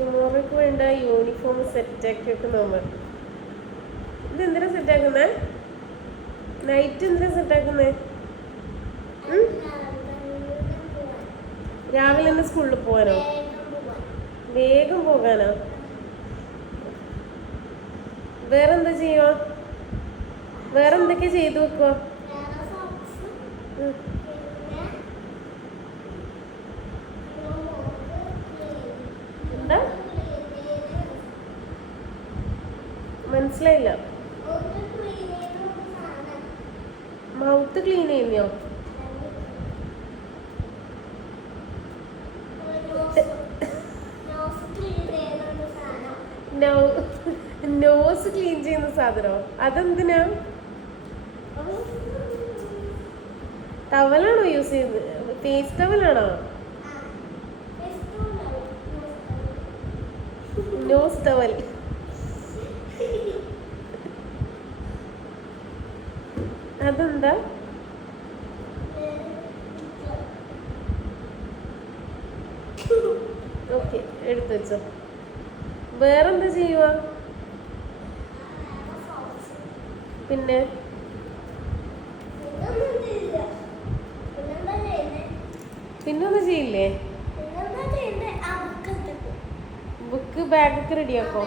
ടുമോറോക്ക് വേണ്ട യൂണിഫോം സെറ്റാക്കി വെക്കുന്ന. ഇത് എന്തിനാ സെറ്റാക്കുന്നേ? നൈറ്റ് എന്തിനാ സെറ്റാക്കുന്നേ? രാവിലെ തന്നെ സ്കൂളിൽ പോകാനോ? വേഗം പോകാനോ? വേറെന്താ ചെയ്യുക? വേറെന്തൊക്കെയാ ചെയ്തു വെക്കുക? എന്താ മനസ്സിലായില്ല. മൗത്ത് ക്ലീൻ ചെയ്യുന്നോ? നോസ് ക്ലീൻ ചെയ്യുന്ന സാധനോ? അതെന്തിനാ? ടവലാണോ യൂസ് ചെയ്യുന്നത്? ഫേസ് ടവലാണോ? Nose towel. അതെന്താ? ഓക്കെ, എടുത്തു വെച്ചോ. വേറെന്താ ചെയ്യുക? പിന്നെ പിന്നൊന്നും ചെയ്യില്ലേ? ബുക്ക് ബാഗൊക്കെ റെഡിയാക്കോ?